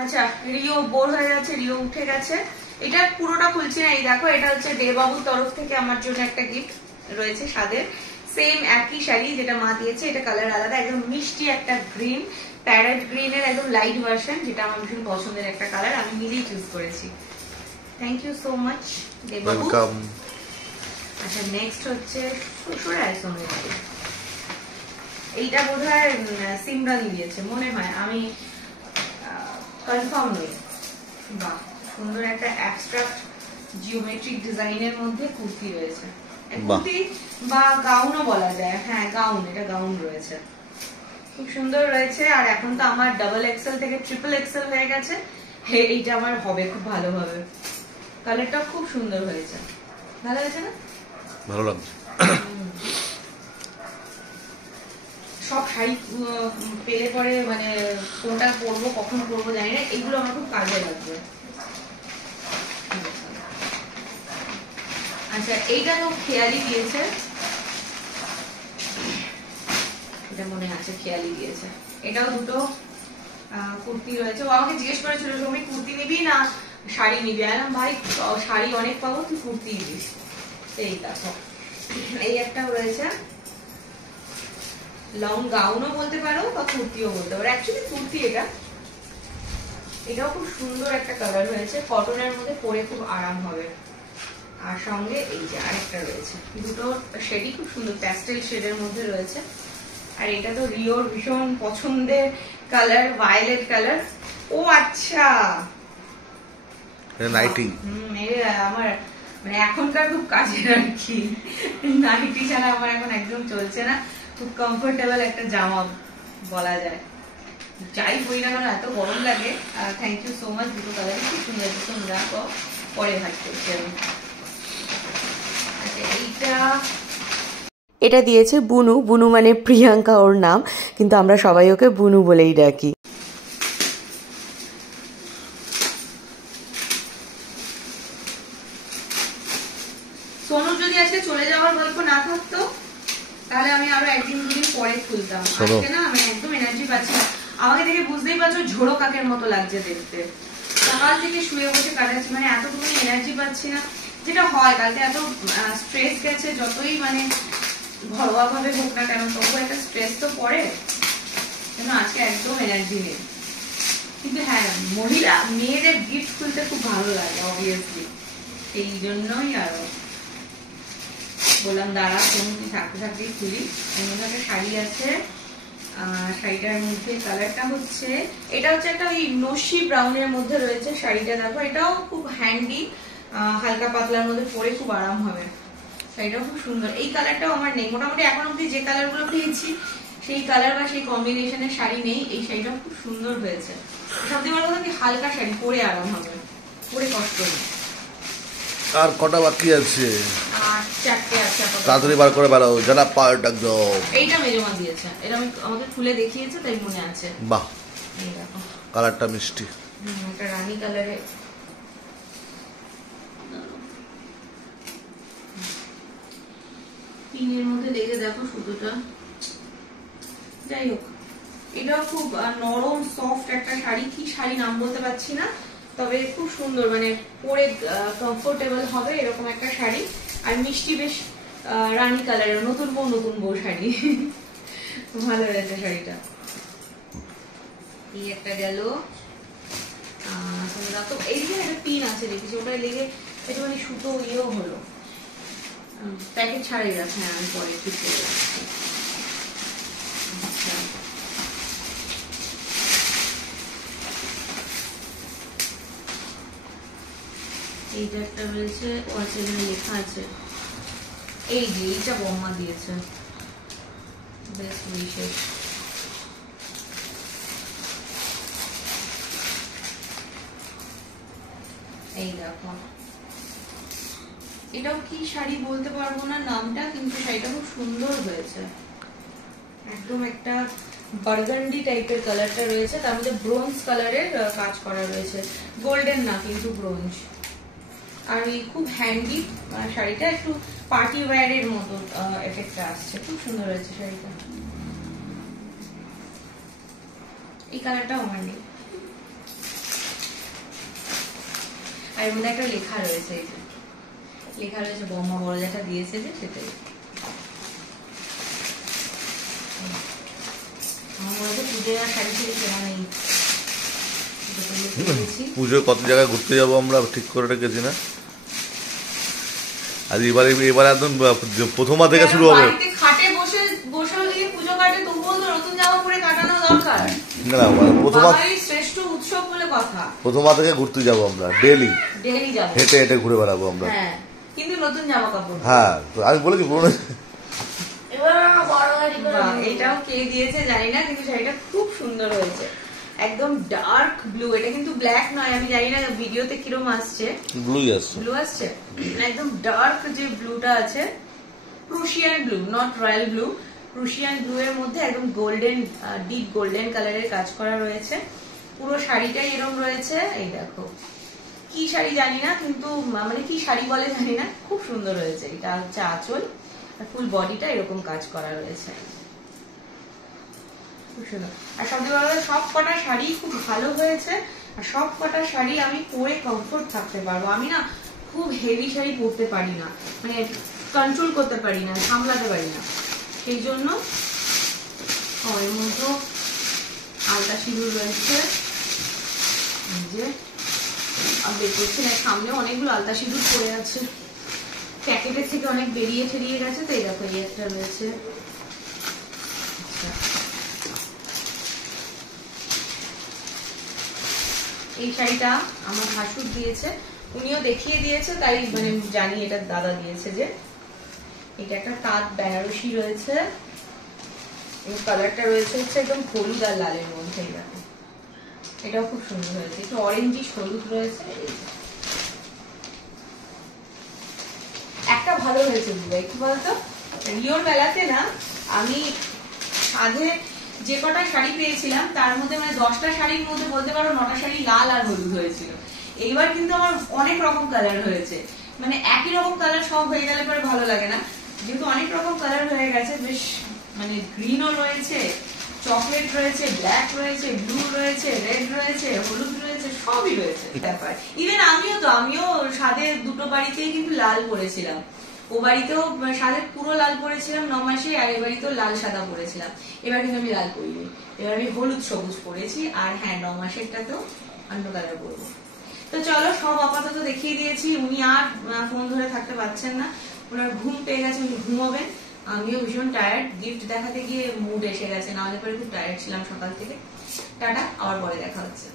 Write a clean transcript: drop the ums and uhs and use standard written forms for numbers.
আচ্ছা, Rio bore হয়ে যাচ্ছে, রিও উঠে গেছে। এটা পুরোটা খুলছি না, এই দেখো এটা হচ্ছে দেবাবুর তরফ থেকে আমার জন্য একটা গিফট রয়েছে স্বাদের। সেম একই শাড়ি যেটা মা দিয়েছে, এটা কালার আলাদা, একদম মিষ্টি একটা গ্রিন, প্যারেট গ্রিনের একদম লাইট ভার্সন, যেটা আমার ভীষণ পছন্দের একটা কালার, আমি নিজেই চুজ করেছি। থ্যাংক ইউ সো মাচ দেবাবু। আচ্ছা, নেক্সট হচ্ছে শ্বশুরায় সঙ্গে, এইটা বোধহয় সিমরান দিয়েছে মনে হয়, আমি কনফার্ম নই। বাহ, সুন্দর একটা অ্যাবস্ট্রাক্ট জিওমেট্রিক ডিজাইনের মধ্যে কুর্তি রয়েছে, কুর্তি বা গাউনও বলা যায়। হ্যাঁ গাউন, এটা গাউন রয়েছে, খুব সুন্দর রয়েছে। আর এখন তো আমার ডাবল এক্সেল থেকে ট্রিপল এক্সেল হয়ে গেছে, এইটা আমার হবে খুব ভালোভাবে। কালারটা খুব সুন্দর হয়েছে, ভালো হয়েছে না? ভালো লাগছে। সব শাড়ি পেলে পরে মানে কোনটা পরবো কখন পরবো জানি না, এগুলো আমার খুব কাজে লাগবে। আচ্ছা, এইটা তো খেয়ালি দিয়েছে, এটা মনে আছে খেয়ালি দিয়েছে। এটাও দুটো কুর্তি রয়েছে। ও আমাকে জিজ্ঞেস করেছিল তুমি কুর্তি নিবি না শাড়ি নিবি, আমি ভাই শাড়ি অনেক পাবো, তুই কুর্তি নিবিস। এই দেখো এই একটাও রয়েছে, লং গাউনও বলতে পারো বা কুর্তিও বলতে পারো, অ্যাকচুয়ালি কুর্তি এটা। এটাও খুব সুন্দর একটা কালার হয়েছে, কটনের মধ্যে পরে খুব আরাম হবে। আর সঙ্গে এই যে আরেকটা রয়েছে, দুটো শেডই খুব সুন্দর প্যাস্টেল শেডের মধ্যে রয়েছে। আর এটা তো রিওর ভীষণ পছন্দের কালার, ভায়োলেট কালার। ও আচ্ছা, নাইটি। আমার মানে এখনকার খুব কাজের আর কি, নাইটি ছাড়া আমার এখন একদম চলছে না। খুব কমফোর্টেবল একটা জামা বলা যায়, যাই বই না কেন এত গরম লাগে। থ্যাংক ইউ সো মাচ, দুটো কালার খুব সুন্দর, তুমি রাখো, পরে ভাগ করছি আমি। আচ্ছা, এটা দিয়েছে বুনু। বুনু মানে প্রিয়াঙ্কা ওর নাম, কিন্তু আমরা সবাই ওকে বুনু বলেই ডাকি। সোনুর যদি আজকে চলে যাওয়ার গল্প না থাকতো তাহলে আমি আরো একদিন দুদিন পরে খুলতাম। আজকে না আমি একদম এনার্জি পাচ্ছি না, আমাকে দেখে বুঝতেই পারছো ঝোড়ো কাকের মতো লাগছে দেখতে। সকাল থেকে শুয়ে বসে কাটাচ্ছি, মানে এতটুকু এনার্জি পাচ্ছি না, যেটা হয় কালকে এত স্ট্রেস গেছে, যতই মানে ঘরোয়া ভাবে হোক না কেন তবু একটা স্ট্রেস তো পড়ে, কেন আজকে একদম এনার্জি নেই। কিন্তু হ্যাঁ, মহিলা মেয়েদের গিফট খুলতে খুব ভালো লাগে অবভিয়াসলি, এই জন্যই আরো বললাম দাঁড়া তুমি থাকতে থাকতেই খুলি। এর মধ্যে একটা শাড়ি আছে, শাড়িটার মধ্যে কালারটা হচ্ছে, এটা হচ্ছে একটা ওই নস্যি ব্রাউনের মধ্যে রয়েছে শাড়িটা। দেখো এটাও খুব হ্যান্ডি, হালকা পাতলার মধ্যে পরে খুব আরাম হবে। শাড়িটাও খুব সুন্দর, এই কালারটাও আমার নেই, মোটামুটি এখন অব্দি যে কালার গুলো পেয়েছি সেই কালার বা সেই কম্বিনেশনের শাড়ি নেই। এই শাড়িটাও খুব সুন্দর হয়েছে, সবথেকে বড় কথা কি হালকা শাড়ি, পরে আরাম হবে, পরে কষ্ট নেই। আর কটা বাকি আছে? আর চারটে আছে, তাড়াতাড়ি বার করে বেরো, যারা পার ডাক দাও। এইটা মেজমা দিয়েছে, এটা আমাকে খুলে দেখিয়েছে তাই মনে আছে। বাহ, এই দেখো কালারটা মিষ্টি, এটা রানী কালারে। পিনের মধ্যে লেগে দেখো সুতোটা, যাই হোক এটাও খুব নরম সফট একটা শাড়ি, কি শাড়ি নাম বলতে পারছি না, তবে খুব সুন্দর, মানে পরে কমফোর্টেবল হবে এরকম একটা শাড়ি। আর মিষ্টি বেশ রানী কালারের, নতুন বউ শাড়ি, ভালো হয়েছে শাড়িটা। এই একটা গেল, তো এইদিকে একটা পিন আছে দেখেছি, ওটা লেগে একটুখানি সুতো ইয়েও হলো, প্যাকেট ছাড়াই আছে। হ্যাঁ আমি পরে ঠিক করে রাখছি। আচ্ছা, এইটা একটা রয়েছে, ও আছে এখানে লেখা আছে, এই যে এইটা বম্মা দিয়েছে, বেস্ট উইশেস। এই দেখো এটাও কি শাড়ি বলতে পারবো না নামটা, কিন্তু শাড়িটা খুব সুন্দর হয়েছে, একদম একটা বার্গান্ডি টাইপের কালারটা রয়েছে, তার মধ্যে ব্রোঞ্জ কালারের কাজ করা রয়েছে, গোল্ডেন না কিন্তু ব্রোঞ্জ। আর এই খুব হ্যান্ডি শাড়িটা, একটু পার্টি ওয়্যারের মতো এফেক্টটা আসছে, খুব সুন্দর হয়েছে শাড়িটা। এই কালারটাও আমার নেই, এর মধ্যে একটা লেখা রয়েছে, এই যে লেখা রয়েছে বৌমা বড় যেটা দিয়েছে যে সেটাই। আমার মনে হচ্ছে পুজোর আর শাড়ি ছেড়ে কেনা নেই। পুজোয় কত জায়গায় ঘুরতে যাবো আমরা ঠিক করে রেখেছি না? আর এবার একদম প্রথমা থেকে শুরু হবে। খাটে বসে বসে গিয়ে পুজো কাটে, তবুও তো নতুন জামা পরে কাটানো দরকার। না প্রথমা শ্রেষ্ঠ উৎসব বলে কথা। প্রথমা থেকে ঘুরতে যাবো আমরা, ডেলি যাবো, হেঁটে হেঁটে ঘুরে বেড়াবো আমরা। হ্যাঁ, কিন্তু নতুন জামা কাপড়। হ্যাঁ আমি বলেছি পুরোনো। এটাও কে দিয়েছে জানি না, কিন্তু শাড়িটা খুব সুন্দর হয়েছে, একদম ডার্ক ব্লু। এটা কিন্তু ব্ল্যাক নয়, আমি জানি না ভিডিওতে কিরকম আসছে। ব্লু আসছে, একদম ডার্ক যে ব্লুটা আছে, Prussian blue, not royal blue, Prussian blue এর মধ্যে একদম গোল্ডেন, ডিপ গোল্ডেন কালারের কাজ করা রয়েছে। পুরো শাড়িটাই এরকম রয়েছে। এই দেখো কি শাড়ি জানি না, কিন্তু মানে কি শাড়ি বলে জানি না, খুব সুন্দর হয়েছে। এটা হচ্ছে আঁচল, ফুল বডিটা এরকম কাজ করা রয়েছে, খুব সুন্দর। আর সব কটা শাড়ি খুব ভালো হয়েছে, আর সব কটা শাড়ি আমি পরে কমফোর্ট থাকতে পারবো। আমি না খুব হেভি শাড়ি পরতে পারি না, মানে কন্ট্রোল করতে পারি না, সামলাতে পারি না, সেই জন্য। এর মধ্যে আলতা সিঁদুর রয়েছে, যে আর বের করছি না, সামনে অনেকগুলো আলতা সিঁদুর পড়ে আছে, প্যাকেটের থেকে অনেক বেরিয়ে ঠেরিয়ে গেছে। তো এই দেখো এই একটা রয়েছে। এই শাড়িটা আমার ভাসুর দিয়েছে, উনিও দেখিয়ে দিয়েছে, তাই মানে জানি এটা দাদা দিয়েছে। যে এটা একটা তাঁত বেনারসি রয়েছে, এই কালারটা রয়েছে হচ্ছে একদম হলুদ আর লালের মধ্যে। দেখো এটাও খুব সুন্দর হয়েছে, একটু অরেঞ্জিশ হলুদ রয়েছে। একটা ভালো হয়েছে দিদিভাই, কি বলতো, রিওর বেলাতে না আমি সাধে যে কটা শাড়ি পেয়েছিলাম তার মধ্যে মানে 10টা শাড়ির মধ্যে বলতে পারো 9টা শাড়ি লাল আর হলুদ হয়েছিল। এইবার কিন্তু আমার অনেক রকম কালার হয়েছে, মানে একই রকম কালার সব হয়ে গেলে পরে ভালো লাগে না, যেহেতু অনেক রকম কালার হয়ে গেছে। বেশ মানে গ্রিনও রয়েছে, চকলেট রয়েছে, ব্ল্যাক রয়েছে, ব্লু রয়েছে, রেড রয়েছে, হলুদ রয়েছে, সবই রয়েছে ব্যাপার। ইভেন আমিও সাধে দুটো বাড়িতেই কিন্তু লাল পরেছিলাম। ও বাড়িতেও সাধে পুরো লাল পরেছিলাম 9 মাসে, আর এ বাড়িতেও লাল সাদা পরেছিলাম। এবার কিন্তু আমি লাল পরিনি, এবার আমি হলুদ সবুজ পরেছি। আর হ্যাঁ 9 মাসেরটাতেও অন্য কালার পরবো। তো চলো, সব আপাতত দেখিয়ে দিয়েছি। উনি আর ফোন ধরে থাকতে পারছেন না, ওনার ঘুম পেয়ে গেছে, উনি ঘুমোবেন। আমিও ভীষণ টায়ার্ড, গিফট দেখাতে গিয়ে মুড এসে গেছে, নাহলে পরে খুব টায়ার্ড ছিলাম সকাল থেকে। টাটা, আবার পরে দেখা হচ্ছে।